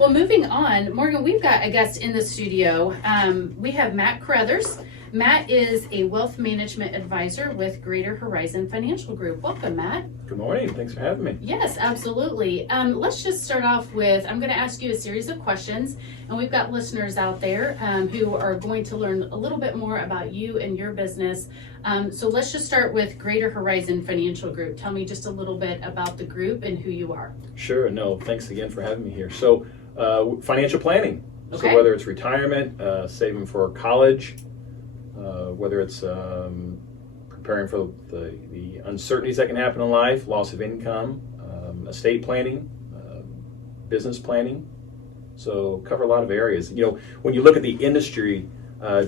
Well, moving on, Morgan, we've got a guest in the studio. We have Matt Carruthers. Matt is a wealth management advisor with Greater Horizon Financial Group. Welcome, Matt. Good morning. Thanks for having me. Yes, absolutely. Let's just start off with, I'm going to ask you a series of questions, and we've got listeners out there who are going to learn a little bit more about you and your business. So let's just start with Greater Horizon Financial Group. Tell me just a little bit about the group and who you are. Sure. No, thanks again for having me here. So financial planning. Okay. So whether it's retirement, saving for college, whether it's preparing for the uncertainties that can happen in life, loss of income, estate planning, business planning. So cover a lot of areas. You know, when you look at the industry,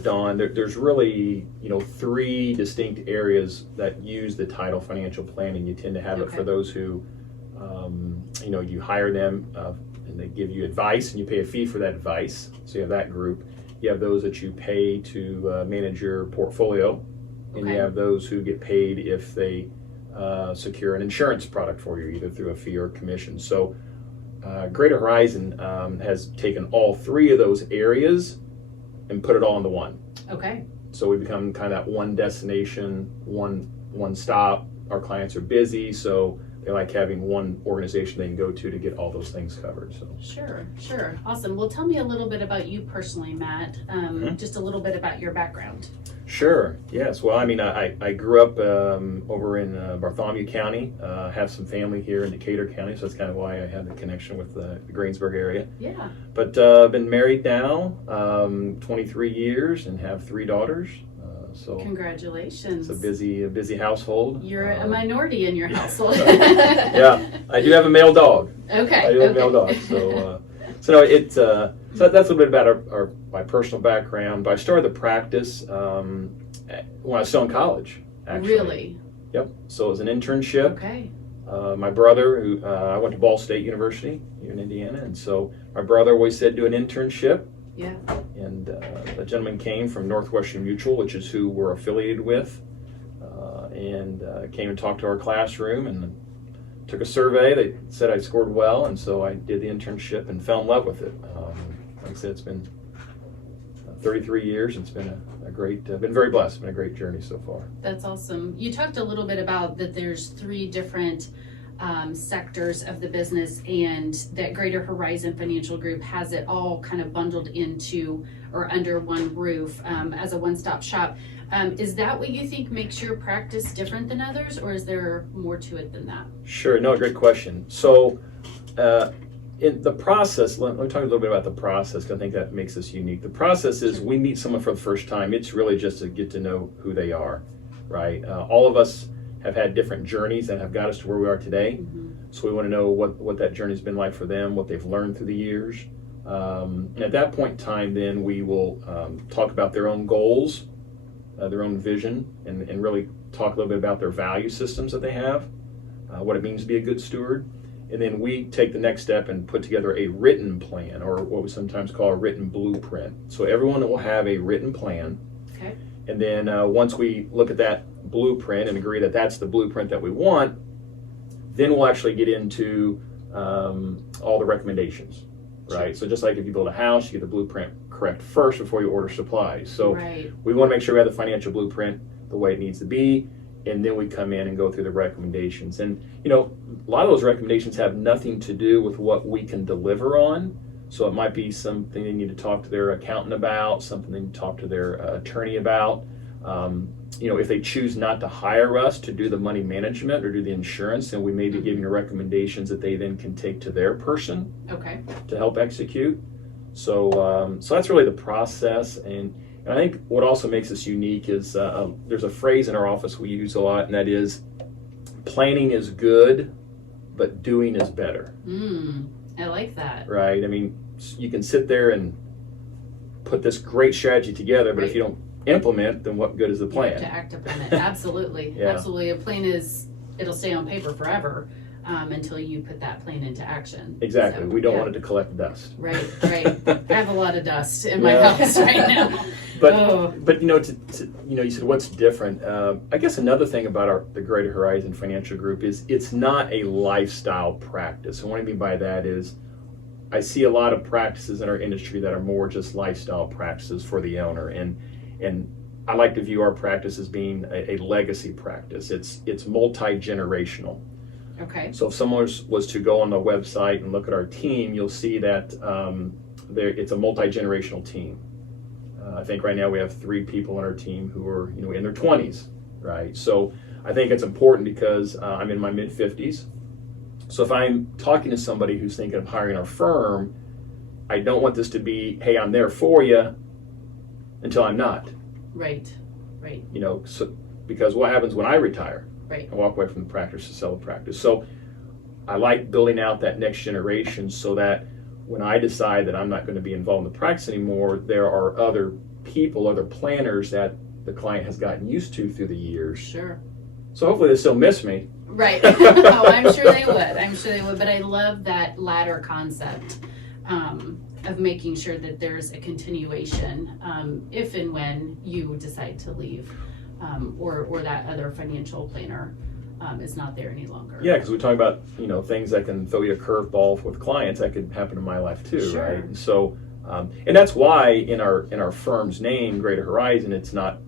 Dawn, there's really, three distinct areas that use the title financial planning. You tend to have it for those who, you hire them and they give you advice and you pay a fee for that advice. So you have that group. You have those that you pay to manage your portfolio, and you have those who get paid if they secure an insurance product for you, either through a fee or commission. So Greater Horizon has taken all three of those areas and put it all into one. Okay. So we become kind of that one destination, one stop. Our clients are busy, so they like having one organization they can go to get all those things covered. So Sure. Awesome. Well, tell me a little bit about you personally, Matt. Just a little bit about your background. Sure. Yes. Well, I mean, I grew up over in Bartholomew County. Have some family here in Decatur County, so that's kind of why I have the connection with the Greensburg area. Yeah. But I've been married now 23 years and have 3 daughters. So congratulations. It's a busy household. You're a minority in your household. Yeah, I do have a male dog. Okay. I do have a male dog. So so that's a little bit about my personal background. But I started the practice when I was still in college. Actually. Really? Yep. So it was an internship. Okay. My brother, who I went to Ball State University here in Indiana, and so my brother always said do an internship. Yeah. And a gentleman came from Northwestern Mutual, which is who we're affiliated with, and came and talked to our classroom and took a survey. They said I scored well, and so I did the internship and fell in love with it. Like I said, it's been 33 years. It's been a great, been very blessed. It's been a great journey so far. That's awesome. You talked a little bit about that there's 3 different sectors of the business, and that Greater Horizon Financial Group has it all kind of bundled into or under one roof as a one-stop shop. Is that what you think makes your practice different than others, or is there more to it than that? Sure. No, great question. So in the process, let me talk a little bit about the process, because I think that makes us unique. The process is we meet someone for the first time. It's really just to get to know who they are, right? All of us have had different journeys that have got us to where we are today. So we want to know what that journey's been like for them, what they've learned through the years. And at that point in time, then we will talk about their own goals, their own vision, and really talk a little bit about their value systems that they have, what it means to be a good steward. And then we take the next step and put together a written plan, or what we sometimes call a written blueprint. So everyone will have a written plan. Okay. And then once we look at that blueprint and agree that that's the blueprint that we want, then we'll actually get into all the recommendations, right? So just like if you build a house, you get the blueprint correct first before you order supplies. So we want to make sure we have the financial blueprint the way it needs to be, and then we come in and go through the recommendations. And a lot of those recommendations have nothing to do with what we can deliver on. So it might be something they need to talk to their accountant about, something they need to talk to their attorney about. If they choose not to hire us to do the money management or do the insurance, then we may be giving recommendations that they then can take to their person to help execute. So that's really the process. And I think what also makes us unique is there's a phrase in our office we use a lot, and that is, planning is good, but doing is better. I like that. Right? I mean, you can sit there and put this great strategy together, but if you don't implement, then what good is the plan? You have to act upon it. Absolutely. Absolutely. A plan it'll stay on paper forever until you put that plan into action. Exactly. So, we don't want it to collect dust. Right. I have a lot of dust in my house right now. But you said what's different. I guess another thing about the Greater Horizon Financial Group is it's not a lifestyle practice. And what I mean by that is I see a lot of practices in our industry that are more just lifestyle practices for the owner, and I like to view our practice as being a legacy practice. It's multi-generational. Okay. So if someone was to go on the website and look at our team, you'll see that it's a multi-generational team. I think right now we have 3 people on our team who are in their 20s, right? So I think it's important because I'm in my mid-50s. So if I'm talking to somebody who's thinking of hiring our firm, I don't want this to be, hey, I'm there for you until I'm not. Right. So because what happens when I retire? Right. I walk away from the practice to sell the practice. So I like building out that next generation so that when I decide that I'm not going to be involved in the practice anymore, there are other people, other planners that the client has gotten used to through the years. Sure. So hopefully they still miss me. Right. Oh, I'm sure they would. But I love that latter concept of making sure that there's a continuation if and when you decide to leave or that other financial planner is not there any longer. Yeah, because we talk about things that can throw you a curveball with clients that could happen in my life too, Sure. right? And so, and that's why in our firm's name, Greater Horizon, it's not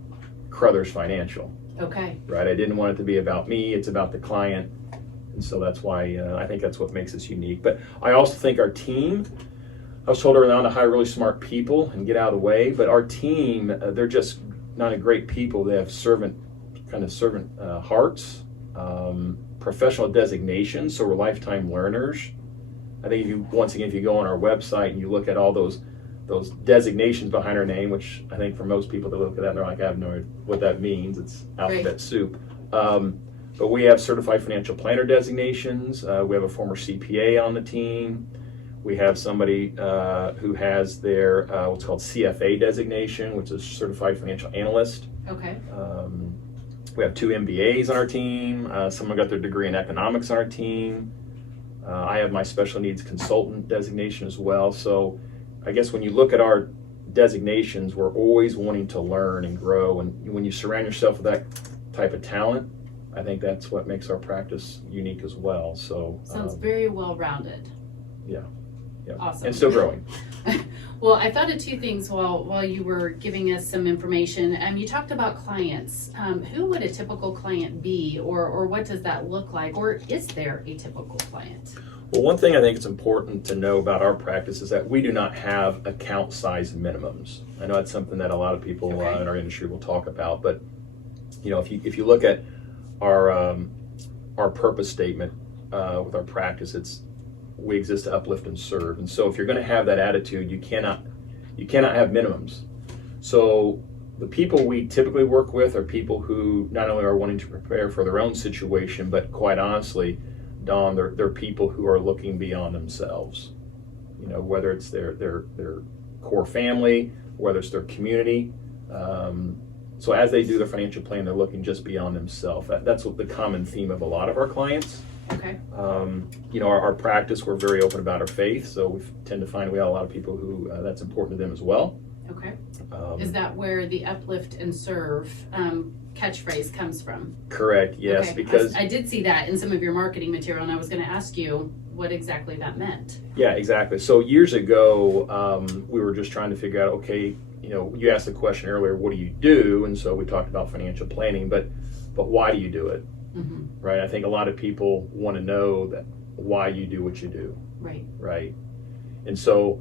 Crothers Financial. Okay. Right, I didn't want it to be about me, it's about the client, and so that's why I think that's what makes us unique. But I also think our team, I was told early on to hire really smart people and get out of the way, but our team, they're just not a great people. They have servant hearts, professional designations, so we're lifetime learners. I think if you go on our website and you look at all those designations behind our name, which I think for most people that look at that and they're like, I have no idea what that means. It's alphabet soup. But we have certified financial planner designations. We have a former CPA on the team. We have somebody who has their what's called CFA designation, which is certified financial analyst. Okay. We have 2 MBAs on our team. Someone got their degree in economics on our team. I have my special needs consultant designation as well. So I guess when you look at our designations, we're always wanting to learn and grow. And when you surround yourself with that type of talent, I think that's what makes our practice unique as well. So sounds very well-rounded. Yeah. Awesome. And still growing. Well, I thought of 2 things while you were giving us some information. You talked about clients. Who would a typical client be, or what does that look like, or is there a typical client? Well, one thing I think it's important to know about our practice is that we do not have account size minimums. I know that's something that a lot of people in our industry will talk about, but if you look at our purpose statement with our practice, it's we exist to uplift and serve. And so if you're going to have that attitude, you cannot have minimums. So the people we typically work with are people who not only are wanting to prepare for their own situation, but quite honestly, Dawn, they're people who are looking beyond themselves. Whether it's their core family, whether it's their community. So as they do their financial plan, they're looking just beyond themselves. That's what the common theme of a lot of our clients. Okay. Our practice, we're very open about our faith, so we tend to find we have a lot of people who that's important to them as well. Okay. Is that where the uplift and serve catchphrase comes from? Correct, yes, okay. Because I did see that in some of your marketing material, and I was going to ask you what exactly that meant. Yeah, exactly. So years ago, we were just trying to figure out, okay, you asked the question earlier, what do you do? And so we talked about financial planning, but why do you do it? Mm-hmm. Right? I think a lot of people want to know that why you do what you do. Right. Right. And so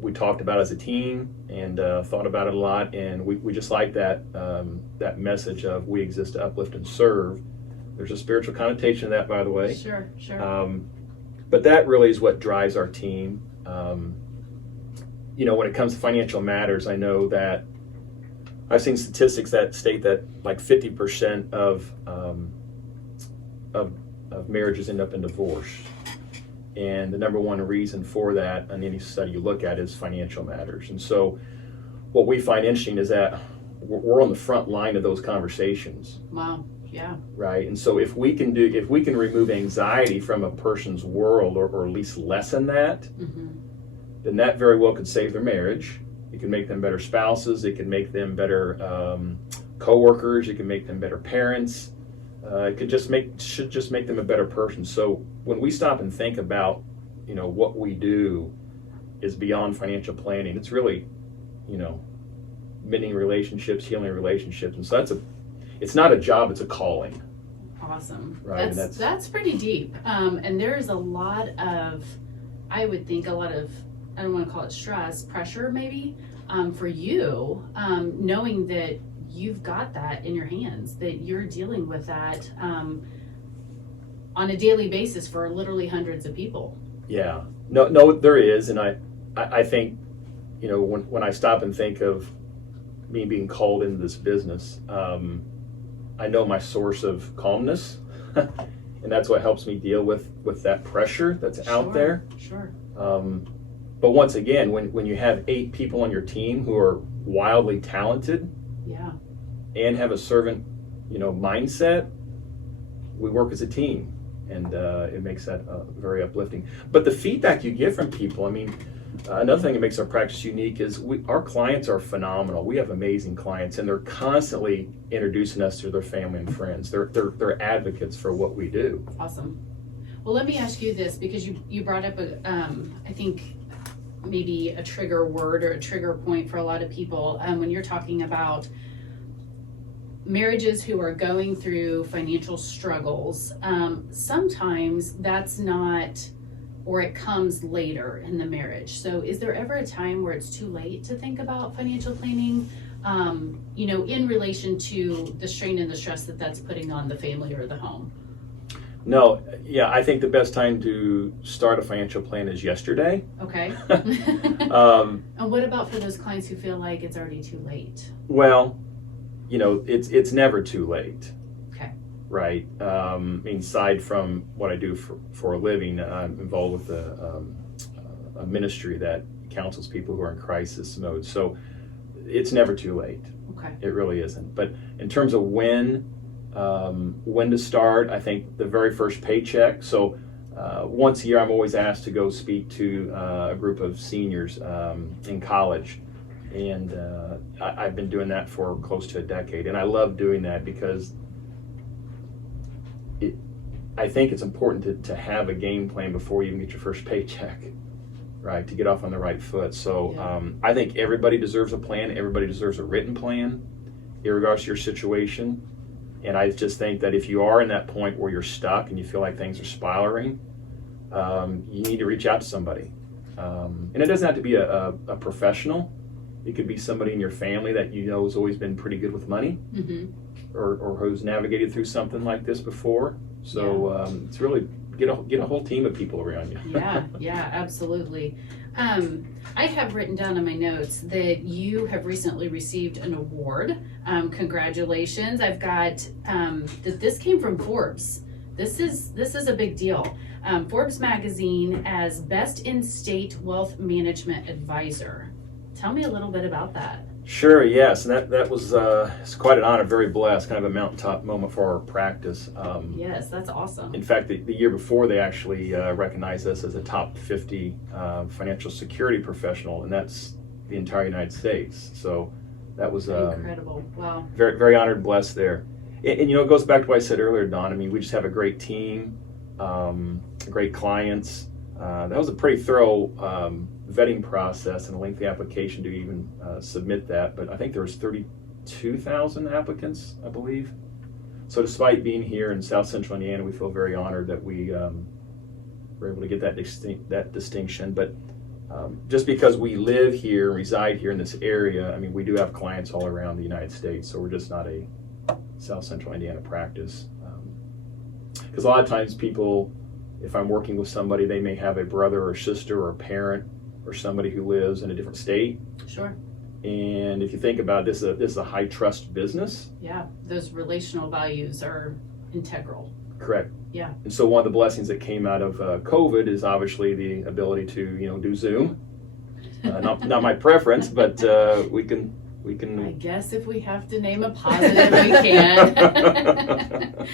we talked about it as a team and thought about it a lot, and we just like that message of we exist to uplift and serve. There's a spiritual connotation to that, by the way. Sure. But that really is what drives our team. When it comes to financial matters, I know that I've seen statistics that state that like 50% of marriages end up in divorce. And the number one reason for that in any study you look at is financial matters. And so what we find interesting is that we're on the front line of those conversations. Wow. Yeah. Right. And so if we can remove anxiety from a person's world or at least lessen that, mm-hmm. then that very well could save their marriage. It can make them better spouses. It can make them better co-workers. It can make them better parents. It should just make them a better person. So when we stop and think about what we do is beyond financial planning. It's really, mending relationships, healing relationships. And so it's not a job, it's a calling. Awesome. Right. That's pretty deep. And there's a lot of, I would think, I don't want to call it stress, pressure maybe, for you, knowing that you've got that in your hands, that you're dealing with that on a daily basis for literally hundreds of people. Yeah. No, there is. And I think, when I stop and think of me being called into this business, I know my source of calmness, and that's what helps me deal with that pressure that's out there. Sure. But once again, when you have 8 people on your team who are wildly talented, yeah, and have a servant, mindset, we work as a team, and it makes that very uplifting. But the feedback you get from people, another thing that makes our practice unique is our clients are phenomenal. We have amazing clients, and they're constantly introducing us to their family and friends. They're advocates for what we do. Awesome. Well, let me ask you this, because you brought up I think maybe a trigger word or a trigger point for a lot of people when you're talking about marriages who are going through financial struggles. Sometimes that's not, or it comes later in the marriage. So is there ever a time where it's too late to think about financial planning, in relation to the strain and the stress that's putting on the family or the home? No, yeah, I think the best time to start a financial plan is yesterday. Okay. And what about for those clients who feel like it's already too late? Well, it's never too late. Okay. Right. Aside from what I do for a living, I'm involved with a ministry that counsels people who are in crisis mode. So it's never too late. Okay. It really isn't. But in terms of when to start, I think the very first paycheck. So once a year, I'm always asked to go speak to a group of seniors in college. And I've been doing that for close to a decade. And I love doing that because I think it's important to have a game plan before you even get your first paycheck, right? To get off on the right foot. So I think everybody deserves a plan. Everybody deserves a written plan, irregardless of your situation. And I just think that if you are in that point where you're stuck and you feel like things are spiraling, you need to reach out to somebody. And it doesn't have to be a professional. It could be somebody in your family that has always been pretty good with money, mm-hmm. or who's navigated through something like this before. So it's really get a whole team of people around you. Yeah, absolutely. I have written down in my notes that you have recently received an award. Congratulations. I've got that this came from Forbes. This is a big deal. Forbes magazine as Best in State Wealth Management Advisor. Tell me a little bit about that. Sure, yes, and that was it's quite an honor, very blessed, kind of a mountaintop moment for our practice. Yes, that's awesome. In fact, the year before, they actually recognized us as a top 50 financial security professional, and that's the entire United States. So that was incredible. Wow. Very, very honored and blessed there. And it goes back to what I said earlier, Don. We just have a great team, great clients. That was a pretty thorough vetting process and a lengthy application to even submit that, but I think there was 32,000 applicants, I believe. So despite being here in South Central Indiana, we feel very honored that we were able to get that distinction. But just because we live here, reside here in this area, we do have clients all around the United States, so we're just not a South Central Indiana practice. Because a lot of times people, if I'm working with somebody, they may have a brother or sister or a parent or somebody who lives in a different state. Sure. And if you think about this is a high trust business. Yeah, those relational values are integral. Correct. Yeah. And so one of the blessings that came out of COVID is obviously the ability to do Zoom. Not my preference, but we can. I guess if we have to name a positive, we can.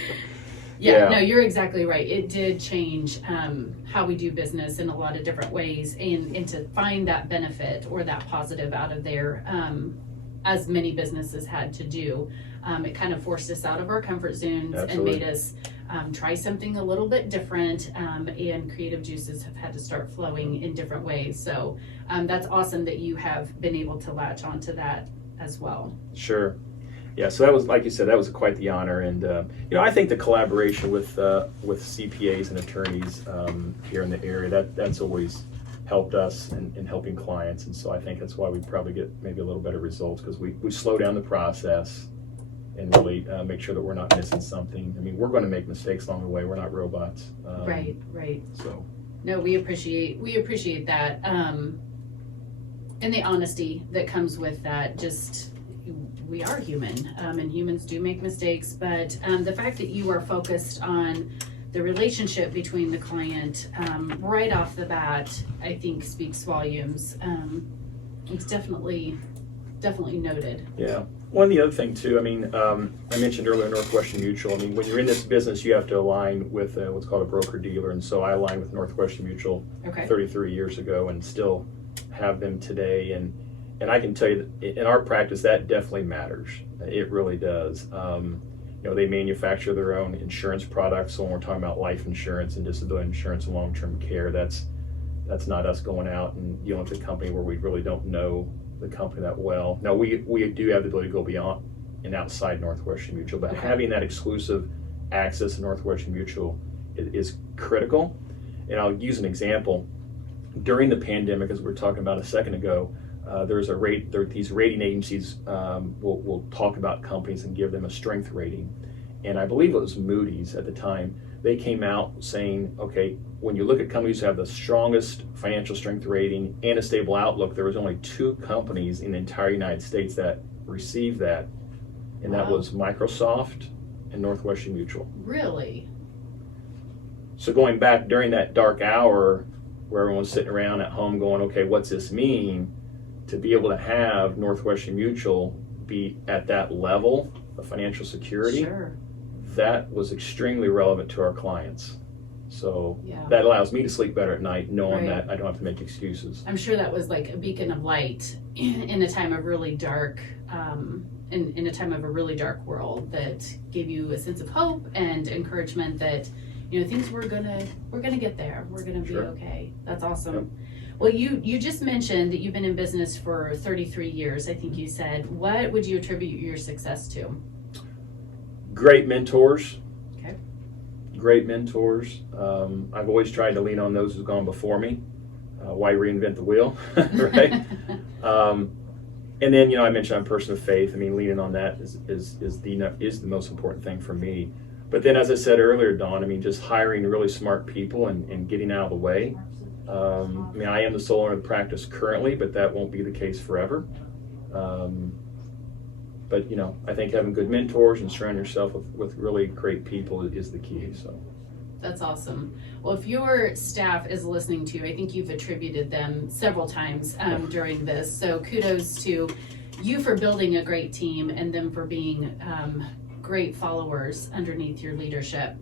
Yeah, no, you're exactly right. It did change how we do business in a lot of different ways, and to find that benefit or that positive out of there, as many businesses had to do, it kind of forced us out of our comfort zones. Absolutely. And made us try something a little bit different, and creative juices have had to start flowing in different ways. So that's awesome that you have been able to latch onto that as well. Sure. Yeah, so that was, like you said, that was quite the honor, and I think the collaboration with CPAs and attorneys here in the area, that's always helped us in helping clients, and so I think that's why we probably get maybe a little better results, because we slow down the process and really make sure that we're not missing something. I mean, we're going to make mistakes along the way. We're not robots. Right. So. No, we appreciate that, and the honesty that comes with that. Just, we are human, and humans do make mistakes, but the fact that you are focused on the relationship between the client right off the bat, I think speaks volumes. It's definitely noted. Yeah. One of the other thing too, I mean, I mentioned earlier Northwestern Mutual. I mean, when you're in this business, you have to align with what's called a broker dealer, and so I aligned with Northwestern Mutual 33 years ago, and still have them today. And I can tell you that in our practice, that definitely matters. It really does. They manufacture their own insurance products. So when we're talking about life insurance and disability insurance and long-term care, that's not us going out and dealing with a company where we really don't know the company that well. Now, we do have the ability to go beyond and outside Northwestern Mutual, but having that exclusive access to Northwestern Mutual is critical. And I'll use an example. During the pandemic, as we were talking about a second ago, these rating agencies will talk about companies and give them a strength rating. And I believe it was Moody's at the time. They came out saying, okay, when you look at companies who have the strongest financial strength rating and a stable outlook, there was only 2 companies in the entire United States that received that. And that was Microsoft and Northwestern Mutual. Really? So going back during that dark hour where everyone's sitting around at home going, okay, what's this mean? To be able to have Northwestern Mutual be at that level of financial security, that was extremely relevant to our clients. So that allows me to sleep better at night, knowing that I don't have to make excuses. I'm sure that was like a beacon of light in a time of really dark, in a time of a really dark world, that gave you a sense of hope and encouragement that, things we're gonna get there. We're gonna be okay. That's awesome. Yep. Well, you just mentioned that you've been in business for 33 years, I think you said. What would you attribute your success to? Great mentors. Okay. Great mentors. I've always tried to lean on those who've gone before me. Why reinvent the wheel, right? And then, I mentioned I'm a person of faith. I mean, leaning on that is the most important thing for me. But then, as I said earlier, Dawn, I mean, just hiring really smart people and getting out of the way. I mean, I am the sole owner of the practice currently, but that won't be the case forever. But I think having good mentors and surrounding yourself with really great people is the key. So that's awesome. Well, if your staff is listening to you, I think you've attributed them several times during this. So kudos to you for building a great team and them for being great followers underneath your leadership.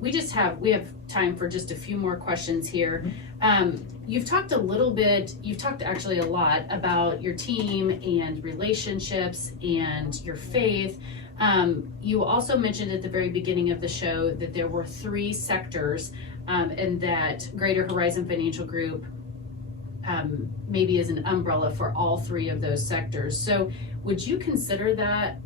We have time for just a few more questions here. You've talked actually a lot about your team and relationships and your faith. You also mentioned at the very beginning of the show that there were 3 sectors, and that Greater Horizon Financial Group maybe is an umbrella for all 3 of those sectors. So would you consider that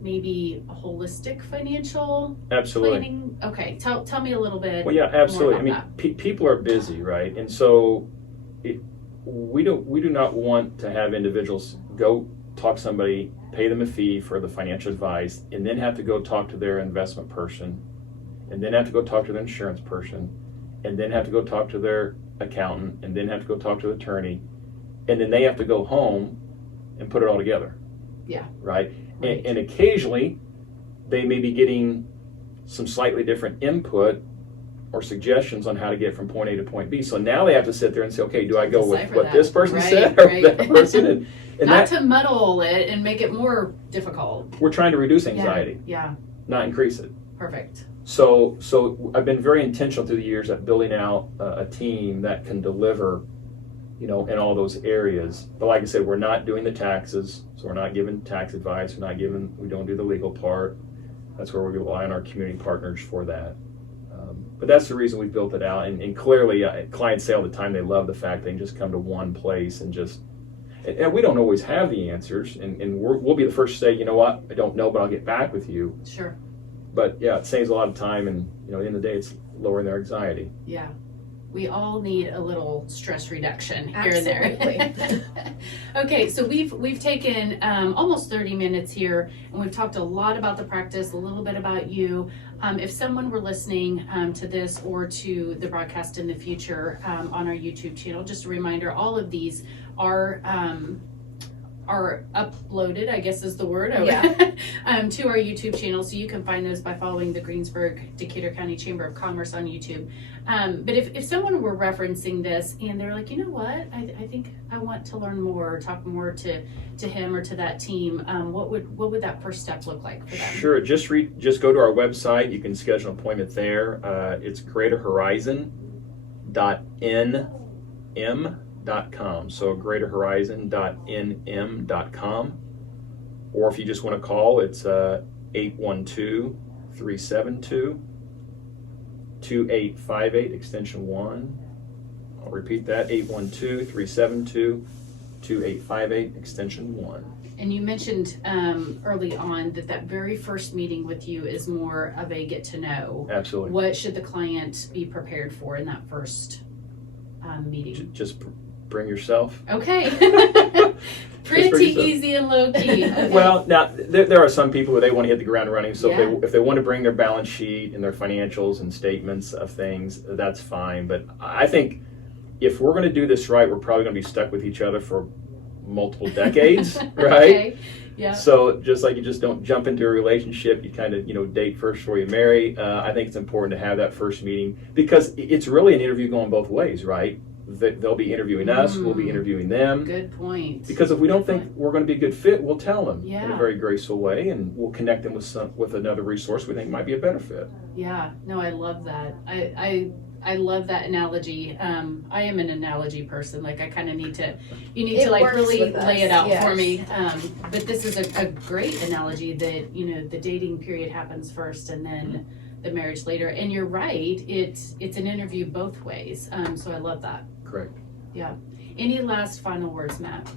maybe a holistic financial planning? Okay, tell me a little bit. Well, yeah, absolutely. I mean, people are busy, right? And so we do not want to have individuals go talk to somebody, pay them a fee for the financial advice, and then have to go talk to their investment person, and then have to go talk to their insurance person, and then have to go talk to their accountant, and then have to go talk to the attorney, and then they have to go home and put it all together. Yeah. Right? And occasionally, they may be getting some slightly different input or suggestions on how to get from point A to point B. So now they have to sit there and say, okay, do I go with what this person said or that person? And not to muddle it and make it more difficult. We're trying to reduce anxiety, not increase it. Perfect. So I've been very intentional through the years at building out a team that can deliver, in all those areas. But like I said, we're not doing the taxes, so we're not giving tax advice. We don't do the legal part. That's where we rely on our community partners for that. But that's the reason we built it out. And clearly, clients say all the time they love the fact they can just come to one place and just. And we don't always have the answers, and we'll be the first to say, you know what, I don't know, but I'll get back with you. Sure. But yeah, it saves a lot of time, and at the end of the day, it's lowering their anxiety. Yeah. We all need a little stress reduction here Absolutely. and there. Okay, so we've taken almost 30 minutes here, and we've talked a lot about the practice, a little bit about you. If someone were listening to this or to the broadcast in the future on our YouTube channel, just a reminder, all of these are uploaded, I guess is the word, Yeah. to our YouTube channel. So you can find those by following the Greensburg Decatur County Chamber of Commerce on YouTube. But if someone were referencing this and they're like, you know what, I think I want to learn more or talk more to him or to that team, what would that first step look like for them? Sure, just go to our website. You can schedule an appointment there. It's greaterhorizon.nm.com. So greaterhorizon.nm.com. Or if you just want to call, it's 812-372-2858, extension 1. I'll repeat that, 812-372-2858, extension 1. And you mentioned early on that very first meeting with you is more of a get to know. Absolutely. What should the client be prepared for in that first meeting? Just bring yourself. Okay. Pretty Pretty easy and low key. Okay. Well, now there are some people who they want to hit the ground running. So Yeah. if they want to bring their balance sheet and their financials and statements of things, that's fine. But I think if we're going to do this right, we're probably going to be stuck with each other for multiple decades, right? Okay. Yeah. So just like you just don't jump into a relationship, you kind of date first before you marry. I think it's important to have that first meeting because it's really an interview going both ways, right? They'll be interviewing us, we'll be interviewing them. Good point. Because if we don't think we're going to be a good fit, we'll tell them in Yeah. a very graceful way, and we'll connect them with another resource we think might be a better fit. Yeah. No, I love that. I love that analogy. I am an analogy person. Like I kind of need to, you need It to like works really with us, lay it out yes. for me. But this is a great analogy that, the dating period happens first and then the marriage later. And you're right. It's an interview both ways. So I love that. Correct. Yeah. Any last final words, Matt?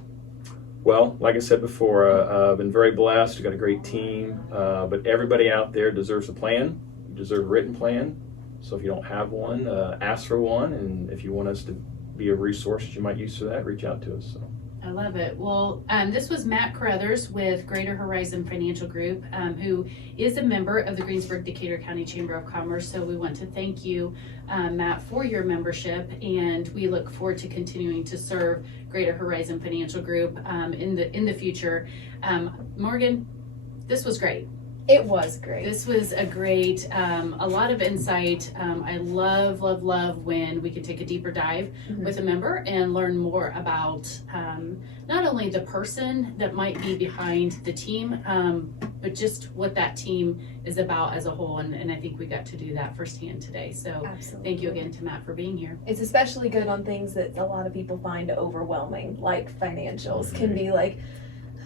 Well, like I said before, I've been very blessed. We've got a great team, but everybody out there deserves a plan. You deserve a written plan. So if you don't have one, ask for one. And if you want us to be a resource that you might use for that, reach out to us. So. I love it. Well, this was Matt Carruthers with Greater Horizon Financial Group, who is a member of the Greensburg Decatur County Chamber of Commerce. So we want to thank you, Matt, for your membership, and we look forward to continuing to serve Greater Horizon Financial Group in the future. Morgan, this was great. It was great. This was a great, a lot of insight. I love when we can take a deeper dive with a member and learn more about not only the person that might be behind the team, but just what that team is about as a whole. And I think we got to do that firsthand today. So Absolutely. thank you again to Matt for being here. It's especially good on things that a lot of people find overwhelming, like financials can be like,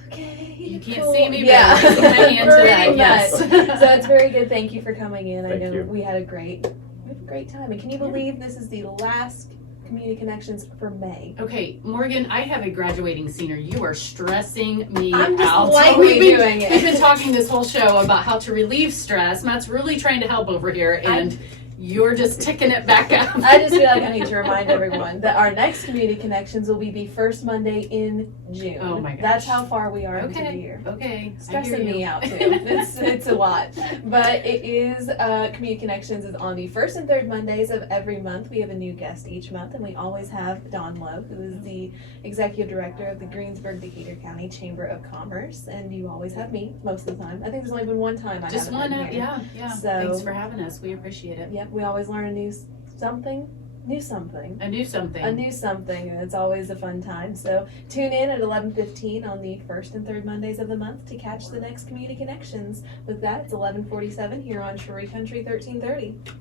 okay, You can't cool. see me, but yeah. I'm raising my hand to that, Pretty yes. much. So it's very good. Thank you for coming in. Thank I know you. we had a great time. And can you believe this is the last Community Connections for May? Okay, Morgan, I have a graduating senior. You are stressing me I'm just out. lightly doing it. We've been talking this whole show about how to relieve stress. Matt's really trying to help over here, and you're just ticking it back up. I just feel like I need to remind everyone that our next Community Connections will be the first Monday in June. Oh my gosh. That's how far we are into the Okay, year. okay. Stressing me out too. It's a lot. But it is, Community Connections is on the first and third Mondays of every month. We have a new guest each month, and we always have Dawn Lowe, who is the Executive Director of the Greensburg Decatur County Chamber of Commerce. And you always have me most of the time. I think there's only been one time I Just haven't one, been here. yeah. So- Thanks for having us. We appreciate it. Yep, we always learn a new something. I knew something. A new something, and it's always a fun time. So tune in at 11:15 on the first and third Mondays of the month to catch the next Community Connections. With that, it's 11:47 here on Shorey Country 1330.